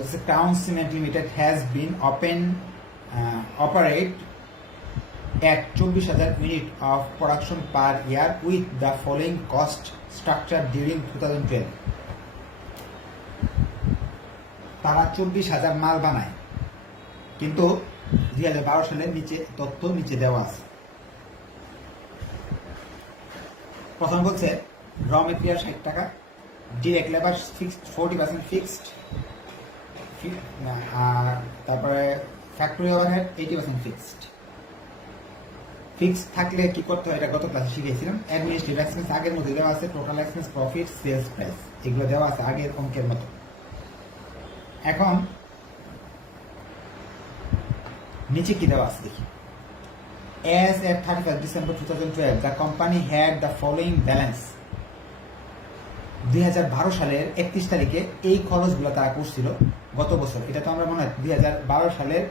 বলছে crown cement limited has been operate at 24,000 unit of production per year with the following cost structure during 2012. তারা 24,000 মাল বানায়, কিন্তু 2012 সালের নিচে তথ্য নিচে দেওয়া আছে। প্রথম বলছে র মেটেরিয়াল 60 টাকা, ডিরেক্ট লেবার ফিক্সড 40% ফিক্সড, তারপরে ফ্যাক্টরি ওভারহেড 80% ফিক্সড। ফিক্সড থাকলে কি করতে হয় এটা গত ক্লাসে শিখিয়েছিলাম। অ্যাডমিনিস্ট্রেটিভ এক্সপেন্স আগের মধ্যে দেওয়া আছে, total expense, profit, sales price এগুলো দেওয়া আছে আগের অঙ্কের মতো। এখন নিচে কি দেওয়া আছে দেখি। As at 31st December 2012, the company had the following balance. 2012 সালের 31 তারিখে এই খরচগুলো তারা করছিল গত বছর। এটা তো আমরা মনে হয় 2012 সালের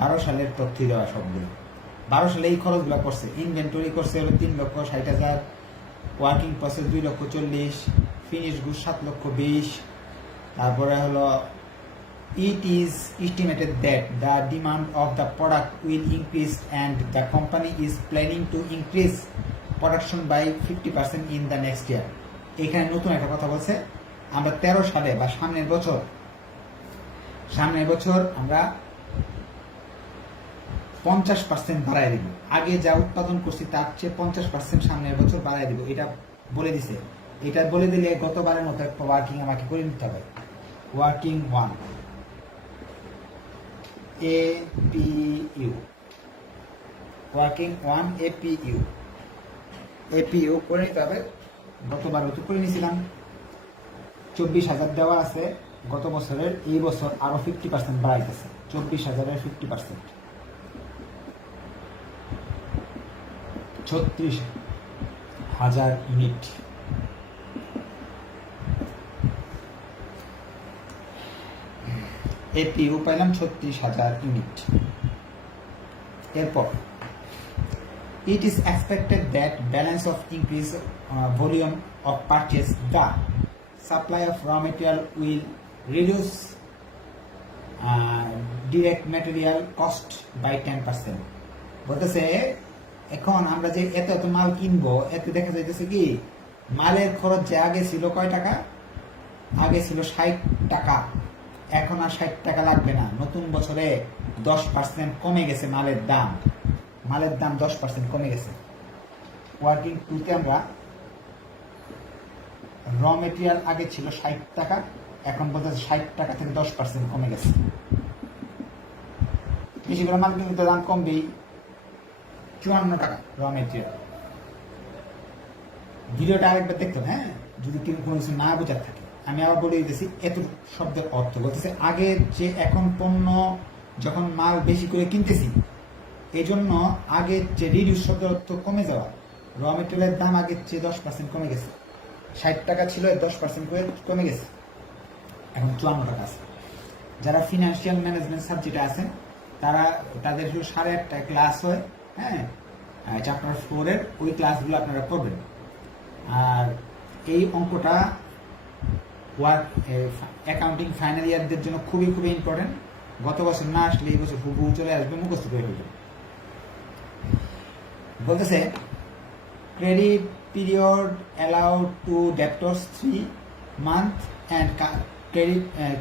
12 সালের তথ্য দেওয়া সবগুলো। 12 সালে এই খরচগুলো করছে। ইনভেন্টরি করছে হলো 3,60,000, ওয়ার্কিং প্রসেস 2,40,000, ফিনিশ গুড 7,20,000। তারপরে হলো it is estimated that the demand of the product will increase and the company is planning to increase production by 50% in the next year. এখানে নতুন একটা কথা বলছে, আমরা 13 সালে বা সামনের বছর আমরা 50% বাড়ায় দিব। আগে যা উৎপাদন করছি তার চেয়ে 50% সামনের বছর বাড়ায় দিব, এটা বলে দিছে। এটা বলে দিলে গতবারের মতো একটা ওয়ার্কিং আমাকে করে নিতে হবে। ওয়ার্কিং 1 APU, ওয়ার্কিং 1 APU করে নিতে হবে। গতবার তো করে নিয়েছিলাম। 24,000 দেওয়া আছে গত বছরের, এই বছর আরো 50% বাড়াইতেছে। 24,000-এর 50% 36,000 ইউনিট। APU পাইলাম 36,000 ইউনিট। এরপর it is expected that balance of increase volume of purchase, the supply of raw material will reduce direct material cost by 10%. বলতেছে এখন আমরা যে এত মাল কিনবো, এতে দেখা যাইতেছে কি মালের খরচ যে আগে ছিল কয় টাকা, আগে ছিল 60 টাকা, এখন আর 60 টাকা লাগবে না। নতুন বছরে 10% কমে গেছে মালের দাম 10% কমে গেছে। ওয়ার্কিং 2-তে আমরা র মেটেরিয়াল আগে ছিল 60 টাকা, এখন বলতে 60 টাকা থেকে 10% কমে গেছে। বেশি করে মাল কিনতে দাম কমবেই, 54 টাকা র মেটেরিয়াল। ভিডিওটা আরেকবার দেখতে হবে, হ্যাঁ, যদি কোনো কিছু না বোঝার থাকে। আমি আবার বলে দিতেছি এত শব্দের অর্থ বলতেছে আগে যে এখন পণ্য যখন মাল বেশি করে কিনতেছি, এই জন্য আগে যে রিডিউস শব্দের অর্থ কমে যাওয়া। র মেটেরিয়ালের দাম আগের চেয়ে 10% কমে গেছে। 60 টাকা ছিল, 10% করে কমে গেছে, এখন 54 টাকা আছে। যারা ফিনান্সিয়াল ম্যানেজমেন্ট সাবজেক্টে আছেন তাদের 8:30 ক্লাস হয়, হ্যাঁ, চ্যাপ্টার 4-এর ওই ক্লাসগুলো আপনারা করবেন। আর এই অঙ্কটা অ্যাকাউন্টিং ফাইনাল ইয়ারদের জন্য খুবই খুবই ইম্পর্টেন্ট। গত বছর না আসলে এই বছর হুবহু চলে আসবে, মুখস্থ করে ফেলবে। বলতেছে credit period allowed to debtors 3 months and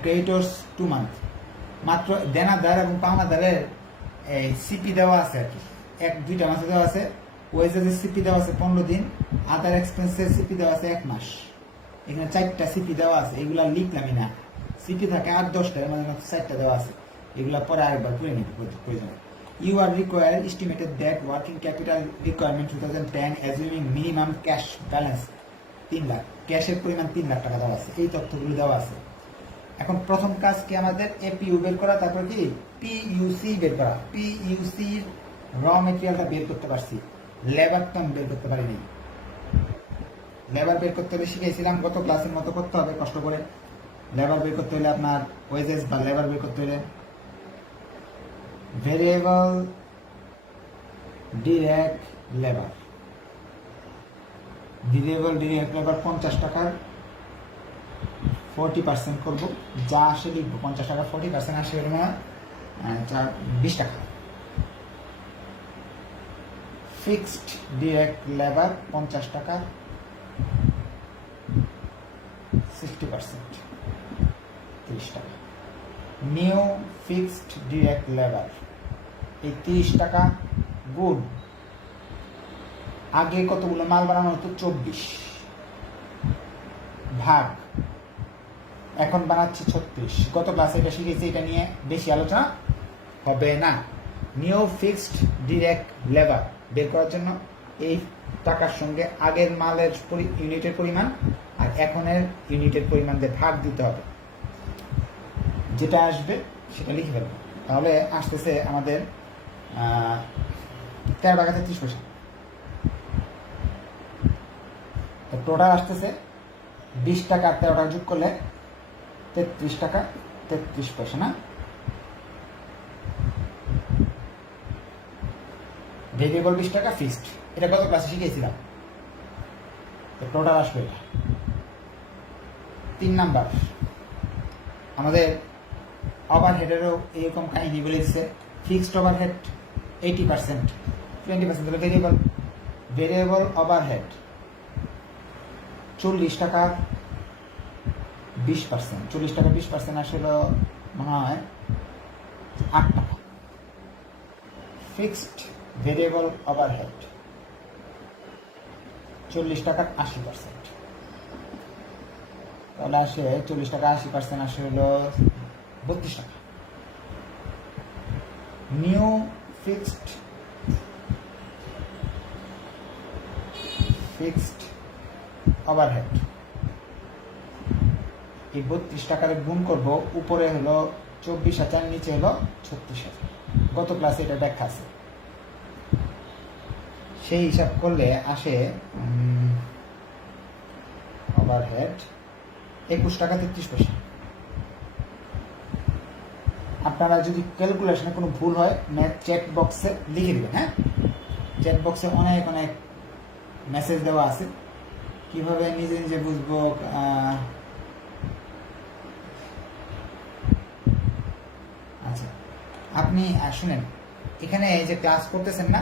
creditors 2 months। মাত্র দেনাদার এবং পাওনাদারের সিপি দেওয়া আছে আর কি, 1-2টা মাসে দেওয়া আছে। ওয়েজেসের সিপি দেওয়া আছে 15 দিন, আদার এক্সপেন্সের সিপি দেওয়া আছে 1 মাস। এখানে 4টা সিপি দেওয়া আছে, এগুলা লিখলামই না। সিপি থাকে 8-10টা, এর মধ্যে 4টা দেওয়া আছে, এগুলা পরে আরেকবার করে নিতে প্রয়োজন। You are required estimated that working capital requirement 2010 assuming minimum cash balance 3 lakh. ক্যাশের পরিমাণ 3 লাখ টাকা দেওয়া আছে। এই তথ্যগুলো দেওয়া আছে। এখন প্রথম কাজ কি আমাদের এপিইউ বের করা, তারপর কি পিইউসি বের করা। পিইউসি র মেটেরিয়ালটা বের করতে পারছি, লেবার তো বের করতে পারিনি। লেবার বের করতে হলে শিখেছিলাম গত ক্লাসের মতো করতে হবে কষ্ট করে। লেবার বের করতে হলে আপনার ওয়েজেস বা লেবার বের করতে হলে ভেরিয়েবল ডিরেক্ট লেবার 50 টাকার 40% করবো, যা আসে লিখবো 50 টাকা, 40% আসে হলো না 20 টাকা। ফিক্সড ডিরেক্ট লেবার 50 টাকা, 60% 30 টাকা। নিউ ফিক্সড ডিরেক্ট লেবার এই 30 টাকা গুণ আগে কতগুলো মাল বানানো হতো 24 ভাগ এখন বানাচ্ছি 36। গত ক্লাসে এটা শিখেছি, এটা নিয়ে বেশি আলোচনা হবে না। নিউ ফিক্সড ডিরেক্ট লেবার বের করার জন্য এই টাকার সঙ্গে আগের মালের ইউনিটের পরিমাণ আর এখনের ইউনিটের পরিমাণ দিয়ে ভাগ দিতে হবে, যেটা আসবে সেটা লিখে ফেলবো। তাহলে আসতেছে আমাদের 13 টাকা 33 পয়সা। তো টোটাল আসতেছে 20 টাকা আর 13 টাকা যোগ করলে 33 টাকা 33 পয়সা না? ভেরিয়েবল 20 টাকা, ফিক্সড। এটা গত ক্লাসে শিখেছিলাম। টোটাল আসবে এটা। 3 নাম্বার, আমাদের ওভারহেডেরও এরকম কাহিনী বলে দিচ্ছে। ফিক্সড ওভারহেড 80%, 20% হলো ভেরিয়েবল। ভেরিয়েবল ওভারহেড 40 টাকা 20%, 40 টাকা 20% আসলে মনে হয় 8 টাকা। ফিক্সড ভেরিয়েবল ওভারহেড 40 টাকার 80%, তাহলে আসে 40 টাকা 80% আসে হলো 32 টাকা। নিউ ফিক্সড ওভারহেড এই 32 টাকার গুণ করব, উপরে হলো 24,000, নিচে হলো 36,000। গত ক্লাসে এটা ব্যাখ্যা আছে। সেই হিসাব করলে আসে ওভারহেড 21 টাকা 33 পয়সা। আপনারা যদি ক্যালকুলেশনে কোনো ভুল হয় চ্যাট বক্সে লিখে দেবেন। হ্যাঁ, চ্যাট বক্সে অনেক অনেক মেসেজ দেওয়া আছে, কিভাবে নিজে নিজে বুঝবো। আচ্ছা, আপনি শুনেন, এখানে এই যে ক্লাস করতেছেন না,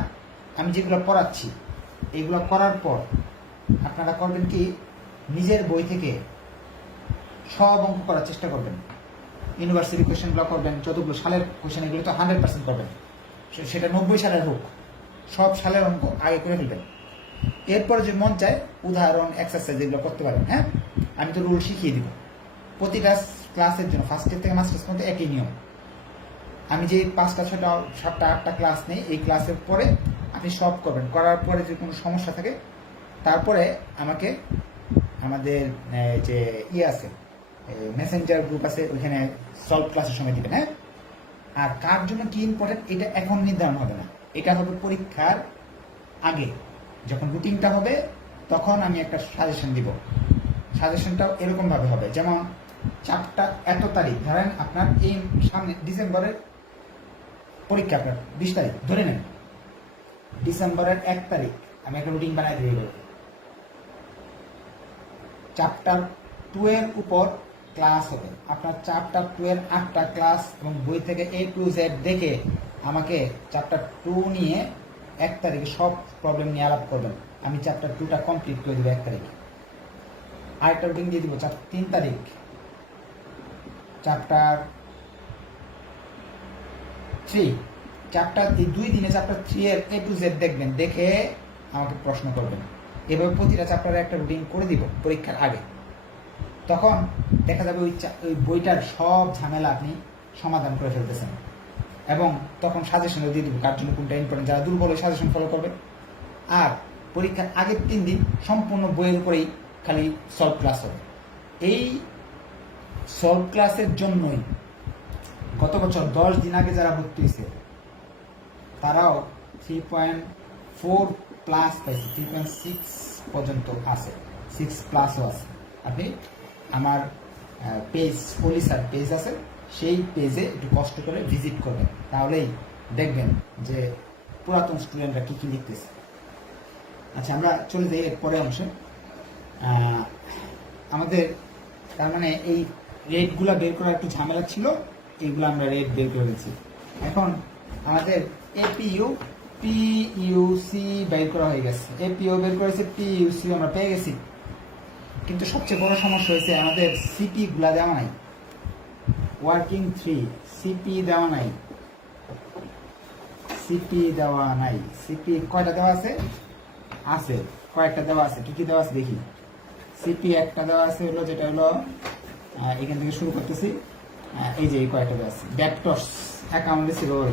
আমি যেগুলো পড়াচ্ছি এগুলো করার পর আপনারা করবেন কি, নিজের বই থেকে সব অঙ্ক করার চেষ্টা করবেন। ইউনিভার্সিটি কোয়েশ্চেনগুলো করবেন, যতগুলো সালের কোয়েশ্চেন এগুলো তো 100% করবেন, সেটা 90 সালের হোক, সব সালের অঙ্ক আগে করে ফেলবেন। এরপরে যে মন চায় উদাহরণ এক্সারসাইজ এগুলো করতে পারেন। হ্যাঁ, আমি তো রুল শিখিয়ে দিব প্রতিটা ক্লাসের জন্য। ফার্স্ট ইয়ার থেকে মাস্টার্স মধ্যে একই নিয়ম। আমি যে 5টা 6টা 7টা 8টা ক্লাস নেই, এই ক্লাসের পরে আপনি সব করবেন। করার পরে যদি কোনো সমস্যা থাকে তারপরে আমাকে আমাদের যে আছে মেসেঞ্জার গ্রুপ আছে, ওইখানে সলভ ক্লাসের সময় দিবেন। হ্যাঁ, আর কার জন্য কি ইম্পর্টেন্ট এটা এখন নির্ধারণ হবে না, এটা হবে পরীক্ষার আগে যখন রুটিনটা হবে তখন আমি একটা সাজেশন দিব। সাজেশনটাও এরকমভাবে হবে, যেমন চাপটা এত তারিখ, ধরেন আপনার এই সামনে ডিসেম্বরের পরীক্ষা, আপনার 20 তারিখ ধরে নেন, ডিসেম্বরের 1 তারিখ আমি একটা রুটিন বানাই দিয়ে দেবো। চ্যাপ্টার 2 এর উপর ক্লাস হবে। আপনার চ্যাপ্টার 2 এর 8টা ক্লাস এবং বই থেকে A to Z দেখে আমাকে চ্যাপ্টার 2 নিয়ে 1 তারিখে সব প্রবলেম নিয়ে আলাপ করবেন। আমি চ্যাপ্টার 2টা কমপ্লিট করে দেবো 1 তারিখে। আরেকটা রুটিন দিয়ে দিব 3 তারিখ চ্যাপ্টার 3। চ্যাপ্টার এই 2 দিনে চ্যাপ্টার 3 এর A to Z দেখবেন, দেখে আমাকে প্রশ্ন করবেন। এভাবে প্রতিটা চ্যাপ্টারে একটা রুটিন করে দিব পরীক্ষার আগে। তখন দেখা যাবে ওই বইটার সব ঝামেলা আপনি সমাধান করে ফেলতেছেন, এবং তখন সাজেশনও দিয়ে দিব কার জন্য কোনটা ইম্পর্টেন্ট। যারা দুর্বল ওই সাজেশন ফলো করবে। আর পরীক্ষার আগের 3 দিন সম্পূর্ণ বইয়ের উপরেই খালি সলভ ক্লাস হবে। এই সলভ ক্লাসের জন্যই গত বছর 10 দিন আগে যারা ভর্তি হয়েছে তারাও 3.4 প্লাস পাইছে, 3.6 পর্যন্ত আছে, 6 প্লাসও আছে। আপনি আমার পেজ পলিসার পেজ আছে, সেই পেজে একটু কষ্ট করে ভিজিট করবেন, তাহলেই দেখবেন যে পুরাতন স্টুডেন্টরা কী কী লিখতেছে। আচ্ছা, আমরা চলে যাই এর পরের অংশে। আমাদের তার মানে এই রেটগুলো বের করা একটু ঝামেলা ছিল, এইগুলো আমরা রেট বের করে দিচ্ছি। এখন আমাদের এপিইউ পিইউসি বের করা হয়ে গেছে, এপিইউ বের করেছে, পিইউসি আমরা পেয়ে গেছি। কিন্তু সবচেয়ে বড় সমস্যা হয়েছে আমাদের সিপি গুলা দেওয়া নাই, ওয়ার্কিং 3 সিপি দেওয়া নাই, সিপি দেওয়া নাই। সিপি কয়টা দেওয়া আছে? আছে কয়েকটা দেওয়া আছে। কি কি দেওয়া আছে দেখি। সিপি একটা দেওয়া আছে হলো, যেটা হলো এখান থেকে শুরু করতেছি, এই যে এই কয়েকটা দেওয়া আছে। ডেপ্টস অ্যাকাউন্ট রিসিভেবল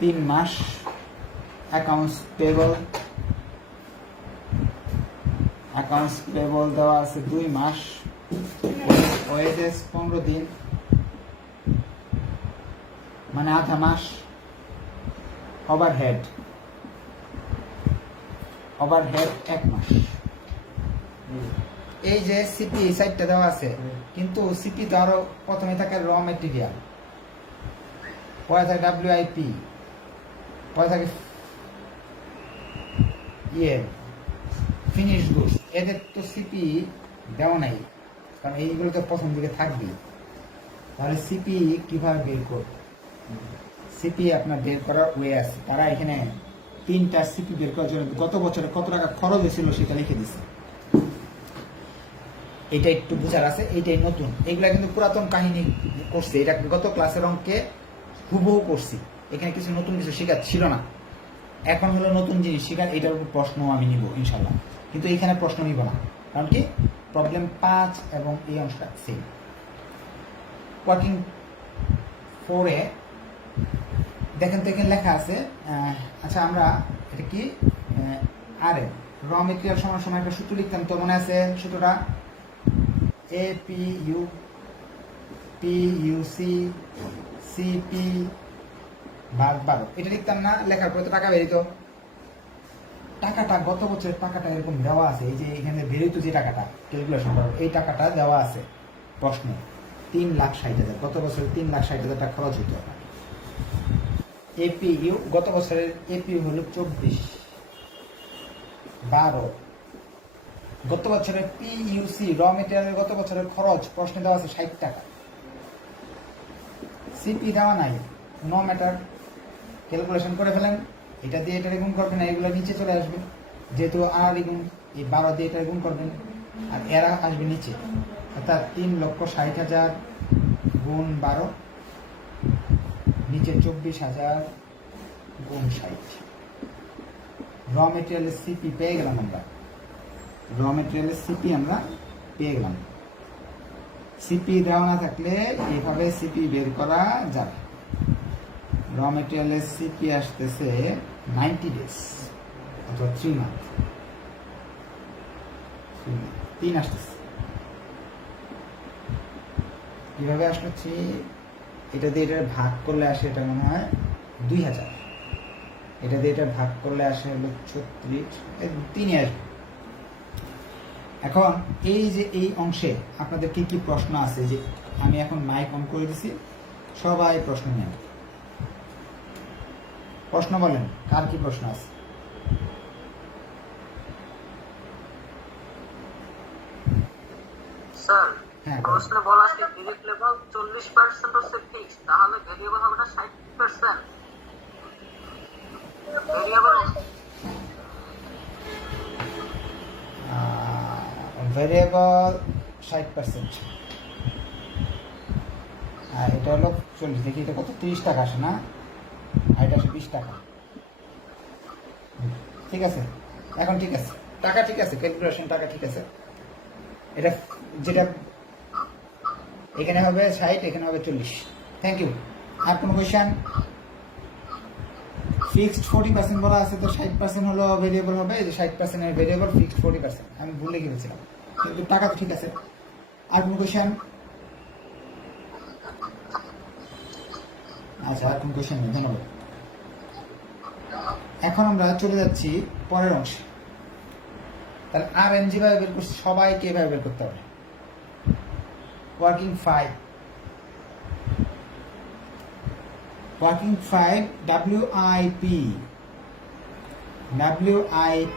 3 মাস, অ্যাকাউন্টস পেবল দেওয়া আছে 2 মাস, ওয়েজেস 15 দিন মানে আধা মাস, ওভারহেড 1 মাস। এই যে সিপি সাইডটা দেওয়া আছে, কিন্তু সিপি তো আরো প্রথমে থাকে র মেটেরিয়াল, পরে থাকে ডাব্লিউআইপি, পরে থাকে ফিনিশ গুডস। এদের তো সিপি দেওয়া নাই, কারণ এইগুলো তো প্রথম দিকে থাকবে। তাহলে সিপি কিভাবে বের করবে? সিপি আপনার বের করার ওয়ে আছে। তারা এখানে 3টা সিপি বের করার জন্য গত বছরে কত টাকা খরচ হয়েছিল সেটা লিখে দিচ্ছে। এটা একটু বুঝার আছে, এইটাই নতুন। এগুলা কিন্তু পুরাতন কাহিনী করছে, এটা গত ক্লাসের অঙ্কে হুবহু করছি। এখানে কিছু নতুন কিছু শেখার ছিল না, এখন হলো নতুন জিনিস শেখার। এটার উপর প্রশ্ন আমি নিব ইনশাল্লাহ, কিন্তু এখানে প্রশ্ন নিব না, কারণ কি প্রবলেম 5 এবং এই অংশটা সেম। ওয়ার্কিং 4-এ দেখেন তো এখানে লেখা আছে, আচ্ছা আমরা এটা কি আর র মেটেরিয়াল সমান সময় একটা সূত্র লিখতাম, তো মনে আছে সূত্রটা? এপিইউ পিইউসি সিপি ভাগ 12। এটা লিখতাম না, লেখার পরে তো টাকা বেরিত। টাকাটা গত বছরের টাকাটা এরকম দেওয়া আছে, এই যে এখানে বেরিত যে টাকাটা ক্যালকুলেশন করার, এই টাকাটা দেওয়া আছে প্রশ্নে 3,60,000। গত বছরে 3,60,000 টাকা খরচ হইতো। এপিইউ গত বছরের এপিইউ হলো 24/12। গত বছরের পিইউসি র মেটেরিয়ালের গত বছরের খরচ প্রশ্নে দেওয়া আছে 60 টাকা। সিপি দেওয়া নাই, নো ম্যাটার, ক্যালকুলেশন করে ফেলেন। এটা দিয়ে এটা গুণ করবেন, এগুলো নিচে চলে আসবে, যেহেতু আর গুণ এই 12 দিয়ে এটা গুণ করবেন, আর এরা আসবে নিচে, অর্থাৎ 3,60,000 গুণ 12, নিচে 24,000 গুণ 60। র মেটেরিয়ালের সিপি পেয়ে গেলাম আমরা, র মেটেরিয়ালের সিপি আমরা পেয়ে গেলাম। সিপি দেওয়া না থাকলে এইভাবে সিপি বের করা যাবে। র মেটেরিয়ালের সিপি আসতেছে 90 ডেজ অথবা 3 মান্থ, 3 আসতেছে। কিভাবে আসলো? 3 এটা দিয়ে এটা ভাগ করলে আসে, এটা মনে হয় 2,000। এটা দিয়ে এটা ভাগ করলে আসে হলো 36, 3 আসবে। এখন এই যে এই অংশে আপনাদের কি কি প্রশ্ন আছে, যে আমি এখন মাইক অন করে দিছি, সবাই প্রশ্ন নেন। প্রশ্ন বলেন, কার কি প্রশ্ন আছে? স্যার, হ্যাঁ, প্রশ্নে বলা আছে ডিরেক্ট লেভেল 40% হচ্ছে ফিক্স, তাহলে ভেরিয়েবল হবে না 60%? ভেরিয়েবল 60%, আর এটা হলো 40। দেখি এটা কত, 30 টাকা আসে না, আর এটা আসে 20 টাকা। ঠিক আছে, এখন ঠিক আছে, টাকা ঠিক আছে, ক্যালকুলেশন টাকা ঠিক আছে। এটা যেটা এখানে হবে 60, এখানে হবে 40। Thank you. আর কোনো কোয়েশ্চেন? ফিক্সড 40% বলা আছে, তো 60% হলো ভেরিয়েবল হবে। এই যে 60% এর ভেরিয়েবল, ফিক্সড 40%। আমি ভুলে গিয়েছিলাম, কিন্তু টাকা তো ঠিক আছে। আর কোনো কোয়েশ্চেন? আচ্ছা, আর কোনো কোয়েশ্চেন নেই, ধন্যবাদ। এখন আমরা চলে যাচ্ছি পরের অংশে। তাহলে আর এন যেভাবে বের করছি, সবাইকে এভাবে বের করতে হবে। ওয়ার্কিং 5 WIP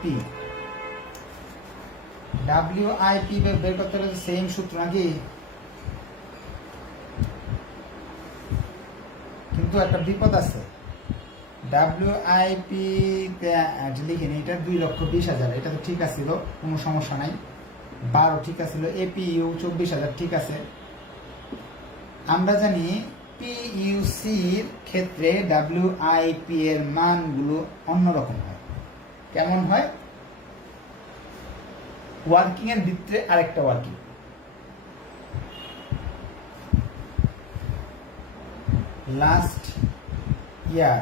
ডাব্লিউআইপি বের করতে হলে সেম সূত্র নাকি, কিন্তু একটা বিপদ আছে। ডাব্লিউআইপি লিখিনি, এটা 2,20,000, এটা তো ঠিক আছিল, কোনো সমস্যা নাই। 12 ঠিক আছিল, এপিইউ 24,000 ঠিক আছে। আমরা জানি পিইউসির ক্ষেত্রে ডাব্লিউআইপি এর মানগুলো অন্যরকম হয়। কেমন হয়? ওয়ার্কিং এর ভিতরে আরেকটা working. Last year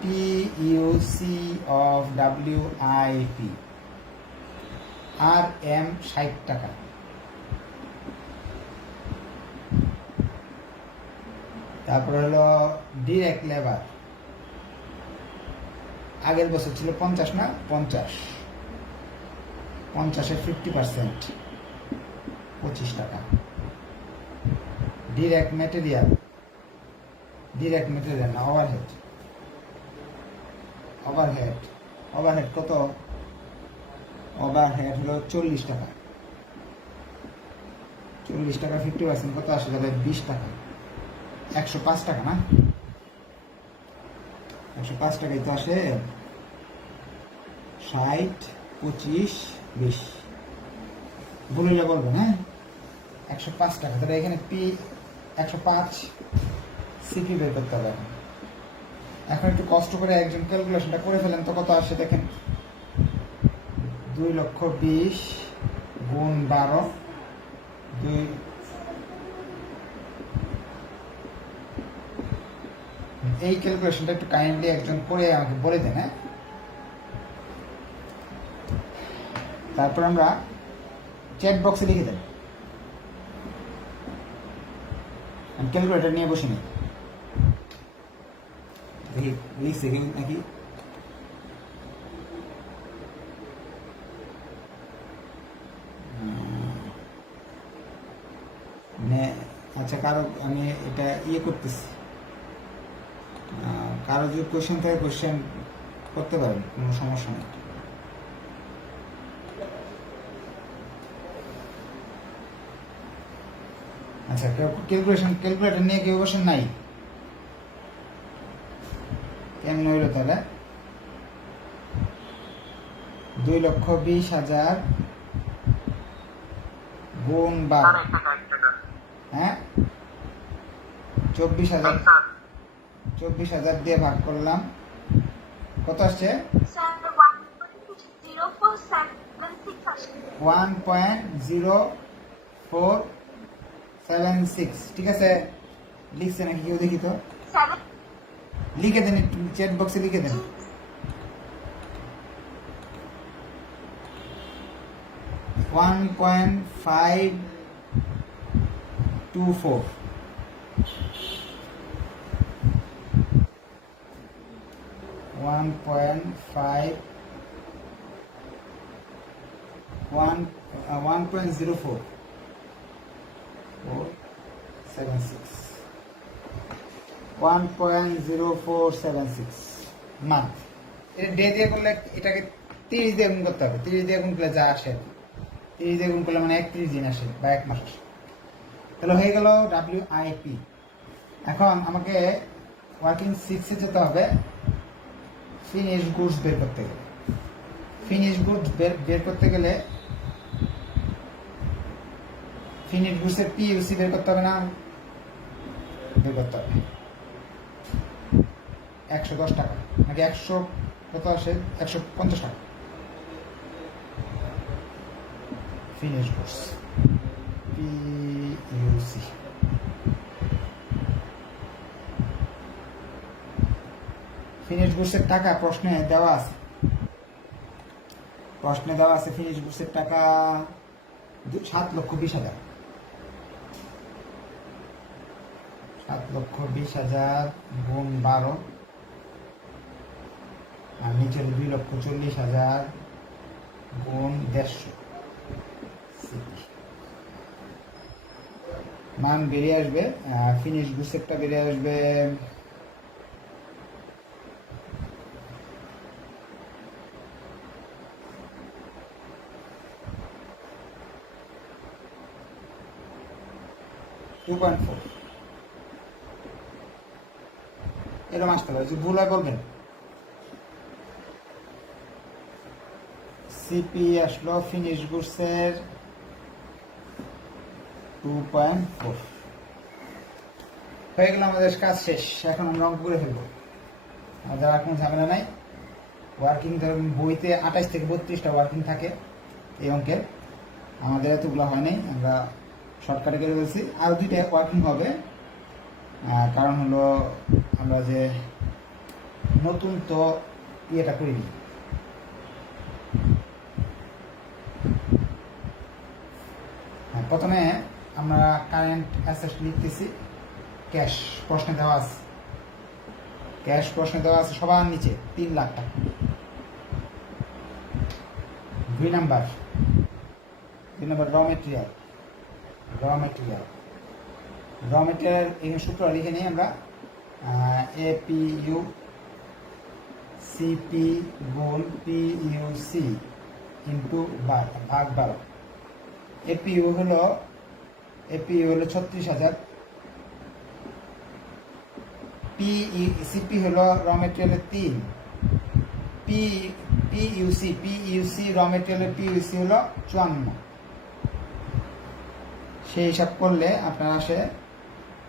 PUC of WIP আর এম 60 টাকা। তারপর হলো ডিরেক্ট লেবার, আগের বছর ছিল 50 না 50, 50-এর 50% 25 টাকা। ডিরেক্ট মেটেরিয়াল না, ওভারহেড কত? ওভারহেড হলো 40 টাকা। 40 টাকা 50% কত আসে? তাহলে 20 টাকা। 105 টাকা না? 105 টাকাই তো আসে। 60, 25, 20 বলিলে বলবেন, হ্যাঁ? 105 টাকা। তাহলে এখানে পি 105 সিপি বের করতে হবে। এখন একটু কষ্ট করে একজন ক্যালকুলেশনটা করে ফেলেন তো, কত আসে দেখেন। 2,20,000 গুণ 12, এই ক্যালকুলেশনটা একটু কাইন্ডলি একজন করে আমাকে বলে দেন, হ্যাঁ? তারপর আমরা চ্যাট বক্সে লিখে দেন, আমি ক্যালকুলেটর নিয়ে বসে নিই, দেখি লিখছে নাকি। আচ্ছা, কারো আমি এটা করতেছি, কারো যদি কোয়েশ্চেন থাকে কোয়েশ্চেন করতে পারেন, কোনো সমস্যা নেই। আচ্ছা, ক্যালকুলেটর নিয়ে কেউ বসেন নাই? কেমন হইল তাহলে? 2,20,000 গুণ 12, হ্যাঁ 24,000 দিয়ে ভাগ করলাম, কত আসছে? 1.0476। ঠিক আছে, লিখছে নাকি কেউ? দেখি তো, লিখে দেন, চ্যাট বক্সে লিখে দেন। $1.524, $1.0476 মান্থ। এটা ডে দিয়ে করলে এটাকে 30 দিয়ে গুণ করতে হবে। 30 দিয়ে গুণ করলে যা আসে, 30 দিয়ে গুণ করলে মানে 31 দিন আসে বা 1 মাস আসে। তাহলে হয়ে গেল ডাব্লিউআইপি। এখন আমাকে ওয়ার্কিং 6-এ যেতে হবে ফিনিশ গুডস বের করতে গেলে। ফিনিশ গুডস বের করতে গেলে ফিনিশ গুডসের পিইউসি বের করতে হবে না? বের করতে হবে। 110 টাকা নাকি 100 কত আসে? 150 টাকা। ফিনিশ গুডস পিইউসি, ফিনিশ গুডসের টাকা প্রশ্নে দেওয়া আছে। ফিনিশ গুডসের টাকা 7,20,000। 7,20,000 গুণ 12, আর নিচের 2,40,000 গুণ 150। মান বেরিয়ে আসবে, ফিনিশ গুডসেরটা বেরিয়ে আসবে 2.4 এরকম আসতে পারে, যদি ভুল হয় বলবেন। সিপি আসলো ফিনিশ গুডসের 2.4। হয়ে গেল, আমাদের কাজ শেষ। এখন আমরা অঙ্ক করে ফেলবো, আমাদের আর কোনো ঝামেলা নাই। ওয়ার্কিং ধরুন বইতে 28 থেকে 32টা ওয়ার্কিং থাকে এই অঙ্কের, আমাদের এতগুলো হয় নাই, আমরা শর্টকাটে করে বলছি। আর 2টা ওয়ার্কিং হবে, কারণ হলো আমরা যে নতুন তো ইয়েটা করিনি। প্রথমে আমরা কারেন্ট অ্যাসেট লিখতেছি। ক্যাশ প্রশ্নে দেওয়া আছে, ক্যাশ প্রশ্নে দেওয়া আছে সবার নিচে 3 লাখ টাকা। 2 নাম্বার র মেটেরিয়াল। এই সূত্র লিখে নিই আমরা, APU CP গুণ PUC ইন্টু ভাগ 12। APU হলো 36,000, CP হলো র মেটেরিয়ালের 3, PUC র মেটেরিয়ালের PUC হলো 54। সেই হিসাব করলে আপনার আসে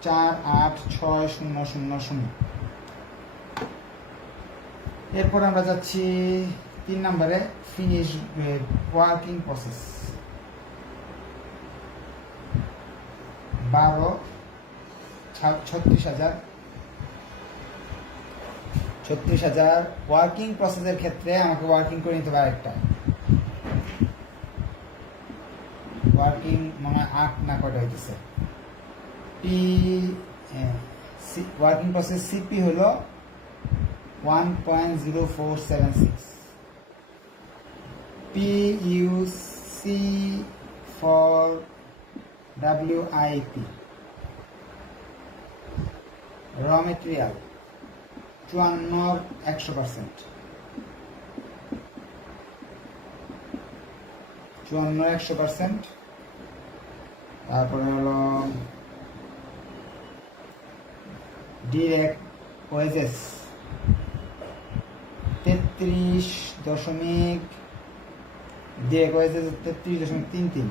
486,000। এরপর আমরা যাচ্ছি 3 নম্বরে, ফিনিশ ওয়ার্কিং প্রসেস। 12 36,000 ওয়ার্কিং প্রসেসের ক্ষেত্রে আমাকে ওয়ার্কিং করে নিতে পারে একটা ওয়ার্কিং, মানে 8 না কয়টা হইতেছে। ওয়ার্কিং প্রসেস সিপি হলো 1.0476, PUC for WIP। র মেটেরিয়াল 54,100%, 54,100%। তারপরে হলো ডিরেক্ট ওয়েজেস 33.33,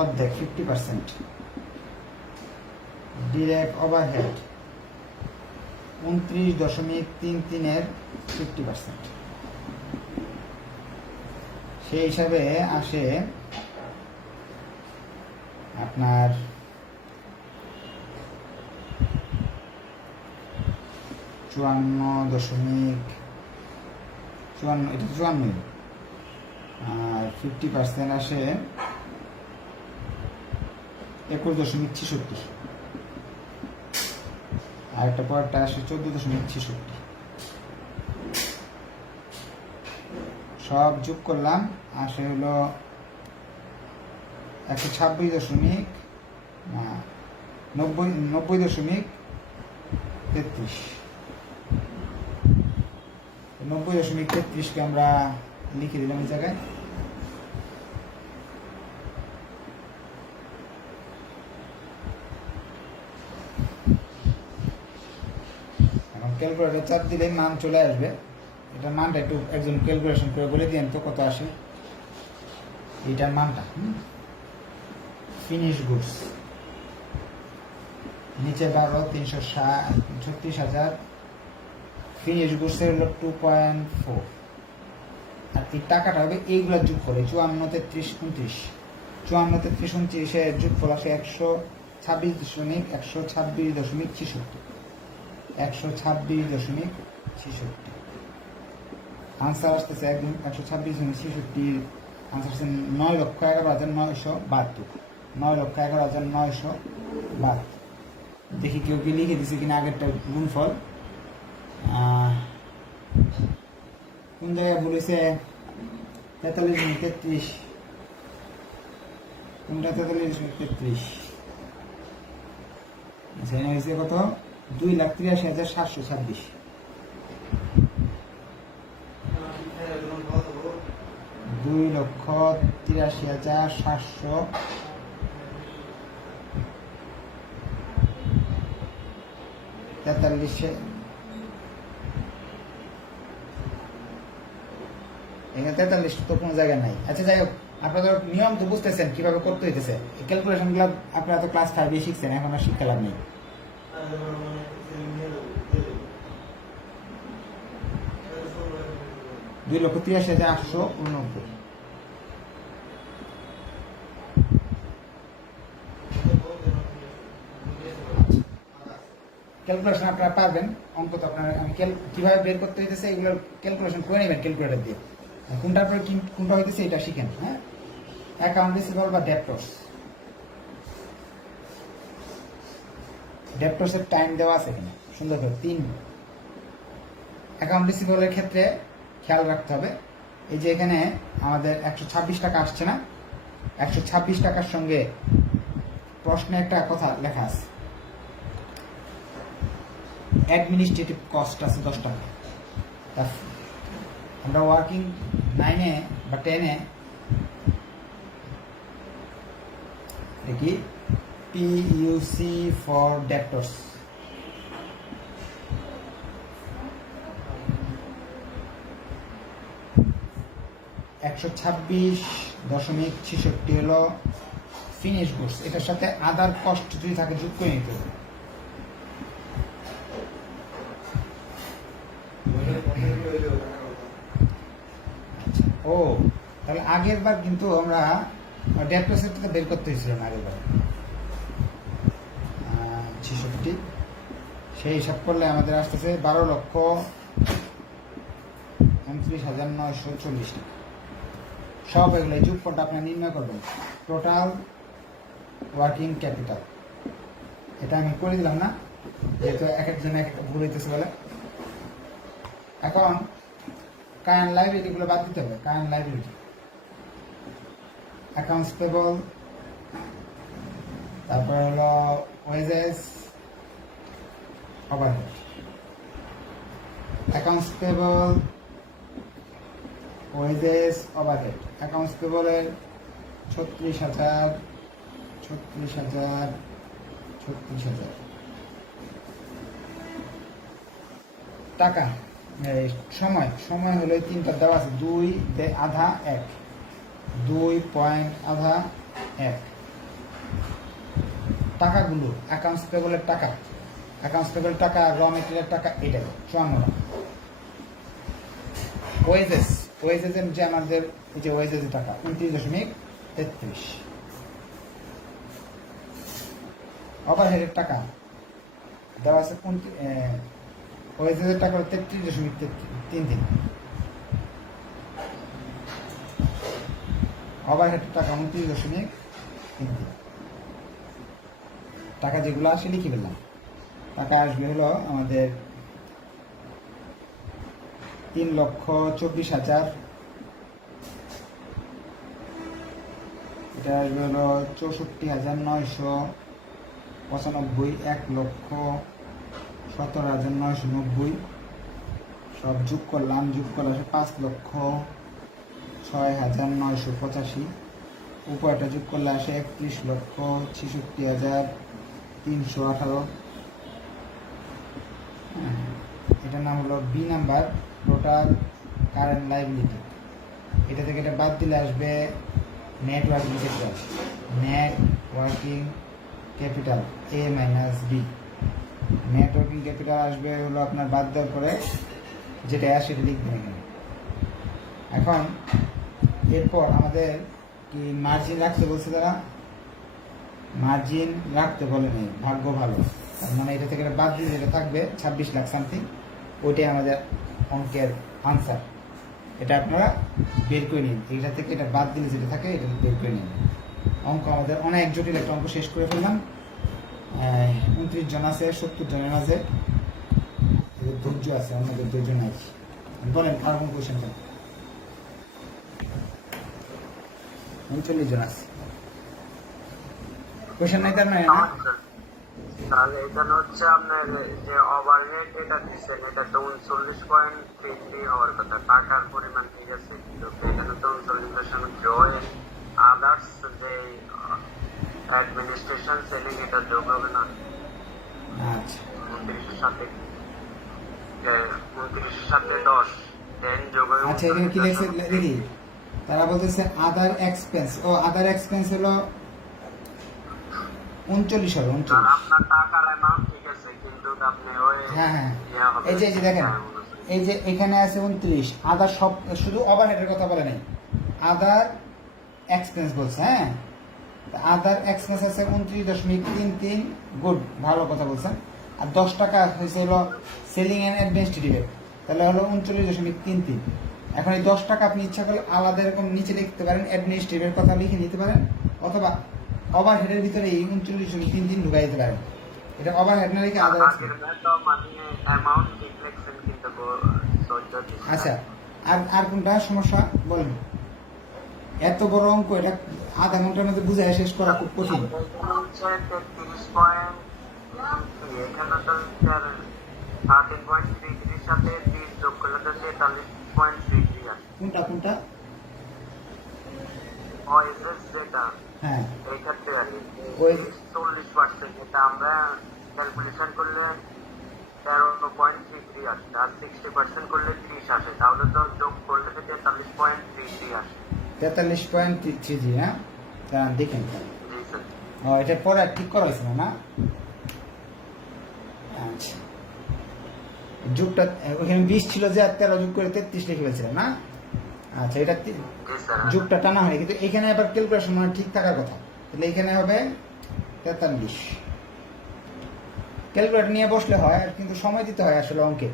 অর্ধেক 50%। Direct overhead 29.33 50%। সেই হিসাবে আসে আপনার 54.54, এটা 54, আর 50% আসে 21.66, আর একটা পরটা আসে 14.66। সব যোগ করলাম, আসে হলো 126.90, 90.33। 90.33কে আমরা লিখে দিলাম এই জায়গায়। এখন ক্যালকুলেটর চাপ দিলে মান চলে আসবে। এটার মানটা একটু একজন ক্যালকুলেশন করে বলে দিন তো কত আসে এটার মানটা। ফিনিশ গুডস নিচে 12, 336,000, ফিনিশ গুডসের হলো 2.4, আর কি টাকাটা হবে এইগুলা যোগ করে 54, 33, 29। 54, 33, 29 এর যোগফল আসে 126.66। 126.66 আনসার আসতেছে একদম 126.66। আনসার আসছে 9,11,972। 9,11,972। দেখি কেউ কি লিখে দিছে কিনা আগেরটা গুণফল। কোন জায়গায় বলেছে 43.33, কোনটা 43.33? আচ্ছা, এনে হয়েছে কত? 2,83,726। 43 এখানে 43 তো কোনো জায়গায় নাই। আচ্ছা যাই হোক, আপনাদের নিয়ম তো বুঝতেছেন কিভাবে করতে হইতেছে। ক্যালকুলেশন গুলো আপনারা তো ক্লাস 5 শিখছেন, এখন আর শিক্ষা লাভ নেই। 2,83,889। ক্যালকুলেশন আপনারা পারবেন, অঙ্ক তো আপনারা আমি কিভাবে বের করতে হইতেছে এগুলোর ক্যালকুলেশন করে নেবেন ক্যালকুলেটর দিয়ে। কোনটার পরে কোনটা হইতেছে এটা শিখেন। হ্যাঁ, অ্যাকাউন্ট রিসিভেবল বা ডেপ্টরস। ডেপ্টরসের টাইম দেওয়া আছে এখানে সুন্দর করে 3। অ্যাকাউন্ট রিসিভেবলের ক্ষেত্রে খেয়াল রাখতে হবে, এই যে এখানে আমাদের 126 টাকা আসছে না, 126 টাকার সঙ্গে প্রশ্নে একটা কথা লেখা আছে, অ্যাডমিনিস্ট্রেটিভ কস্ট আছে 10 টাকা। আমরা ওয়ার্কিং 9-এ বা 10-এ দেখি পিইউসি ফর ডেপ্টরস। $126.66 হলো ফিনিশ গুডস। এটার সাথে আদার কস্ট যদি থাকে যোগ করে নিতে হবে। ও তাহলে আগের বার কিন্তু আমরা ডেপ্টরসের বের করতে হয়েছিল না আগের বার 66, সেই হিসাব করলে আমাদের আসতেছে 12,29,40 টাকা। সব এগুলো যোগফলটা আপনি নির্ণয় করবেন। টোটাল ওয়ার্কিং ক্যাপিটাল এটা আমি করে দিলাম না, যেহেতু এক একজনে এক একটা ভুল হইতেছে বলে। এখন কারেন্ট লাইবিলিটি গুলো বাদ দিতে হবে। কারেন্ট লাইবিলিটি, অ্যাকাউন্টস পেবল, তারপরে হলো wages, overhead. Accounts payable, wages, overhead. Accounts পেবলের 36,000 টাকা। সময় হলো 3টা দেওয়া আছে, 2.5 2.5 টাকাগুলো অ্যাকাউন্টস পেবলের টাকা, অ্যাকাউন্টস পেবল টাকা, র মেটেরিয়ালের টাকা, এটা 54 টাকা। ওয়েজেস যে আমাদের এই যে ওয়েজেসের টাকা 29.33। ওভারহেডের টাকা দেওয়া আছে ওয়েজেসের টাকা 33.33। ওভারহেডের টাকা 29.33। টাকা যেগুলো আসে লিখে ফেললাম। টাকা আসবে হলো আমাদের 3,24,000, এটা আসবে হলো 64,995, 1,17,990। সব যোগ করলাম, যোগ করলে আসে 5,06,985। উপরটা যোগ করলে আসে 31,66,318। এটার নাম হলো B number, total current liability. এটা থেকে এটা বাদ দিলে আসবে net working capital. Net working capital A minus B. Net working capital আসবে হলো আপনার বাদ দেওয়ার পরে যেটা আসে সেটা লিখবেন এখানে। এখন এরপর আমাদের কি মার্জিন রাখতে বলছে তারা? মার্জিন রাখতে বলে নেই, ভাগ্য ভালো। তার মানে এটা থেকে বাদ দিলে যেটা থাকবে 26 লাখ সামথিং, ওইটাই আমাদের অঙ্কের আনসার। এটা আপনারা বের করে নিন, এইটা থেকে এটা বাদ দিলে যেটা থাকে এটা বের করে নিন। অঙ্ক আমাদের অনেক জটিল একটা অঙ্ক শেষ করে ফেললাম। 29 জন আছে 70 জনের মাঝে, ধৈর্য আছে, আমাদের ধৈর্য নাই। বলেন আর কোন কোয়েশ্চেন করেন? 39 জন আছে, কোয়েশ্চেন নাই তার মানে না। তাহলে এখানে হচ্ছে আপনার যে ওভারহেড এটা দিচ্ছেন, এটা তো 39.33 হওয়ার কথা। টাকার পরিমাণ ঠিক আছে, কিন্তু এখানে তো 39 সঙ্গে জয় আদার্স যে অ্যাডমিনিস্ট্রেশন সেলিং এটা যোগ হবে না। আচ্ছা 29-10 10 যোগ হয়ে আচ্ছা, এখানে কি লেখছে দেখি। তারা বলতেছে আদার এক্সপেন্স, ও আদার এক্সপেন্স হলো 39 হবে, 39। আর আপনার টাকার অ্যামাউন্ট ঠিক আছে, কিন্তু আপনি ওই হ্যাঁ হ্যাঁ, ইয়ে হবে। এই যে দেখেন, হ্যাঁ, বুঝছি। এই যে এখানে আছে 29, আদার সব শুধু ওভারহেডের কথা বলে নাই, আদার এক্সপেন্স বলছে। হ্যাঁ, আদার এক্সপেন্স আছে 29.33, গুড, ভালো কথা বলছেন। আর 10 টাকা হয়েছে হলো সেলিং এন্ড অ্যাডমিনিস্ট্রেটিভ, তাহলে হলো 39.33। এখন এই 10 টাকা আপনি ইচ্ছা করলে আলাদা এরকম নিচে লিখতে পারেন, অ্যাডমিনিস্ট্রেটিভের কথা লিখে নিতে পারেন, অথবা ওভারহেডের ভিতরে এই 39.33 ঢুকাই দিতে পারেন। এটা ওভারহেড না লিখে আদার আগের তো মানে অ্যামাউন্ট ঠিক লিখছেন, কিন্তু আচ্ছা, আর আর কোনটা সমস্যা বলেন? এত বড় অঙ্ক, এটা আধা ঘন্টার মধ্যে বুঝায় শেষ করা খুব কঠিন। হচ্ছে 33 পয়েন্ট, এখানে তো 13.33 সাথে 30 যোগ করলে তো 43.33 আসে। কোনটা কোনটা? ওএসএস যেটা হ্যাঁ, এই ক্ষেত্রে আর কি ওই 40%, যেটা আমরা ক্যালকুলেশন করলে 13.33 আসে, আর 60% করলে 30 আসে, তাহলে তো যোগ করলে 43.33 আসে। 43.33, হ্যাঁ, দাঁড়ান দেখেন। জি স্যার। ও, এটা পরে ঠিক করা হয়েছিল না? আচ্ছা, যুগটা ওখানে 20 ছিল যে, আর 13 যোগ করে 33 লিখে ফেলছিলাম না? আচ্ছা, এটা জি স্যার। যুগটা টানা হয়, কিন্তু এখানে আবার ক্যালকুলেশন মানে ঠিক থাকার কথা, তাহলে এখানে হবে 43। ক্যালকুলেটর নিয়ে বসলে হয়, কিন্তু সময় দিতে হয় আসলে অঙ্কে।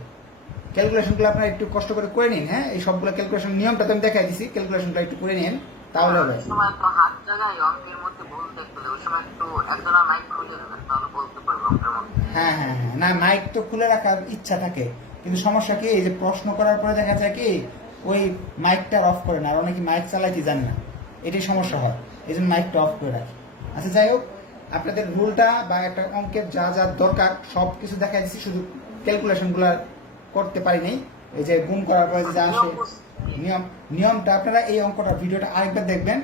ক্যালকুলেশনগুলো আপনারা একটু কষ্ট করে নিন। হ্যাঁ, এই সবগুলো ক্যালকুলেশন নিয়মটা তো আমি দেখাই দিছি, ক্যালকুলেশনটা একটু করে নিন, তাহলে হবে। ওই সময় তো হাত জায়গায় অঙ্কের মধ্যে ভুল দেখতে হবে, ওই সময় একটু একজনা মাইক খুলে দেবেন, তাহলে বলতে পারবো অঙ্কের মধ্যে। হ্যাঁ হ্যাঁ হ্যাঁ, না, মাইক তো খুলে রাখার ইচ্ছা থাকে, কিন্তু সমস্যা কি, এই যে প্রশ্ন করার পরে দেখা যায় কি ওই মাইকটা অফ করে না, আর অনেকে মাইক চালাইতে জানে না, এটাই সমস্যা হয়, এই জন্য মাইকটা অফ করে রাখি। আচ্ছা, যাই হোক, আপনাদের রুলটা বা একটা অঙ্কের যা যা দরকার সব কিছু দেখা দিচ্ছি, শুধু ক্যালকুলেশনগুলো করতে পারিনি। এই যে গুণ করার পরে যে আসে নিয়মটা, আপনারা এই অঙ্কটা ভিডিওটা আরেকবার দেখবেন,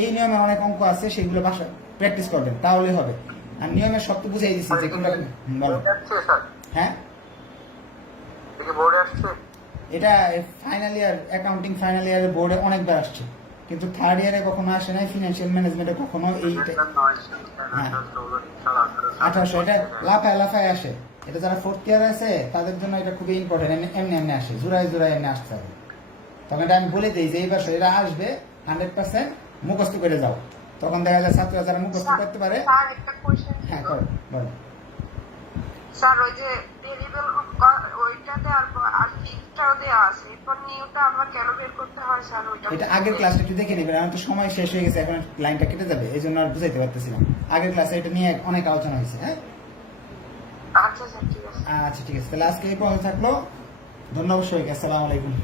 এই নিয়মে অনেক অঙ্ক আছে, সেগুলো বাসা প্র্যাকটিস করবেন, তাহলে হবে। আর নিয়মের সব তো বুঝাই দিচ্ছি যে কোনটা। বলো। বোর্ডে আসছে স্যার, হ্যাঁ, থেকে বোর্ডে আসছে। এটা ফাইনাল ইয়ার অ্যাকাউন্টিং ফাইনাল ইয়ারের বোর্ডে অনেকবার আসছে, কিন্তু থার্ড ইয়ারে কখনো আসে নাই, ফিনান্সিয়াল ম্যানেজমেন্টে কখনো। এইটা 1800, এটা লাফায় আসে, এটা যারা ফোর্থ ইয়ার আছে তাদের জন্য এটা খুবই ইম্পর্টেন্ট, এমনি আসে, জোড়ায় এমনি আসতে হবে। তখন এটা আমি বলে দিই যে এই বছর এটা আসবে, 100% মুখস্থ করে যাও, তখন দেখা যায় ছাত্ররা যারা মুখস্থ করতে পারে। স্যার একটা কোশ্চেন হ্যাঁ, ছিল। করো, বলো। স্যার ওই যে ভেরিয়েবল ওইটাতে আর ফিক্সটাও দেওয়া আছে, এরপর নিউটা আমরা কেন বের করতে হয় স্যার? ওইটা এটা আগের ক্লাসটা একটু দেখে নেবেন, আমার তো সময় শেষ হয়ে গেছে, এখন লাইনটা কেটে যাবে, এই জন্য আর বুঝাইতে পারতেছিলাম। আগের ক্লাসে এটা নিয়ে অনেক আলোচনা হয়েছে। হ্যাঁ, আচ্ছা স্যার, ঠিক আছে। আচ্ছা, ঠিক আছে, তাহলে আজকে এই পর্যন্ত থাকলো। ধন্যবাদ সবাইকে, আসসালামু আলাইকুম।